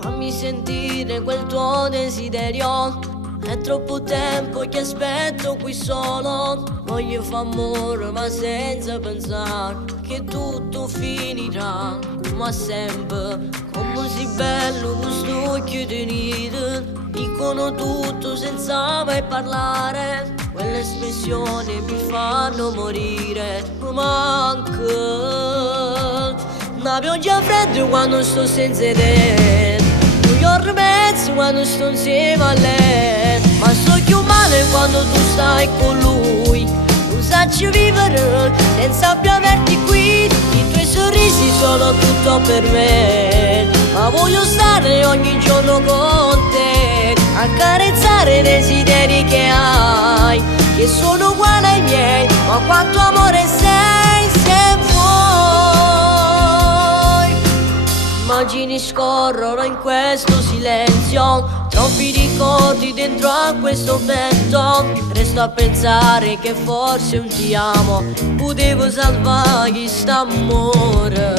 Fammi sentire quel tuo desiderio. È troppo tempo che aspetto qui solo. Voglio fare amore ma senza pensare che tutto finirà come sempre. Come si bello questo occhio tenuto, dicono tutto senza mai parlare. Quelle espressioni mi fanno morire. Manca una pioggia fredda quando sto senza te. Io ripenso quando sto insieme a lei. Ma sto più male quando tu stai con lui. Non sacci vivere senza più averti qui. I tuoi sorrisi sono tutto per me. Ma voglio stare ogni giorno con te, accarezzare i desideri che hai, che sono uguali ai miei. Ma quanto amore sei se vuoi. Immagini scorrono in questo silenzio, troppi ricordi dentro a questo petto. Resto a pensare che forse un ti amo potevo salvare quest'amore.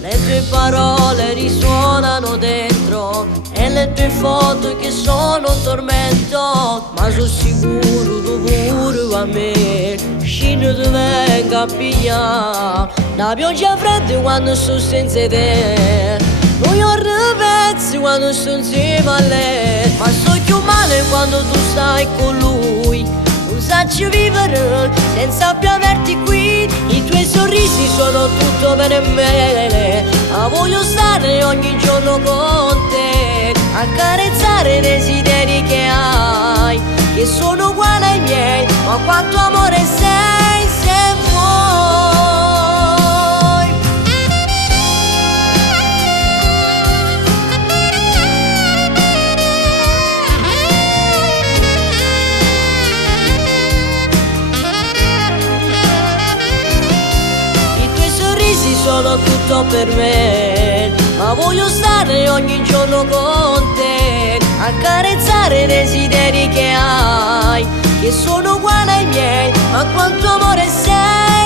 Le tue parole risuonano dentro e le tue foto che sono un tormento. Ma sono sicuro tu pure a me scendo ti venga a pigliare. La pioggia fredda quando sto senza te. Non io ripenso quando sto insieme a lei. Ma sto più male quando tu stai con lui. Non sacci vivere senza più averti qui. I tuoi sorrisi sono tutto per me. Ma voglio stare ogni giorno con te, accarezzare i desideri che hai, che sono uguali ai miei. Ma quanto amore sei se vuoi. I tuoi sorrisi sono tutto per me. Ma voglio stare ogni giorno con te, accarezzare i desideri che hai, che sono uguali ai miei. Ma quanto amore sei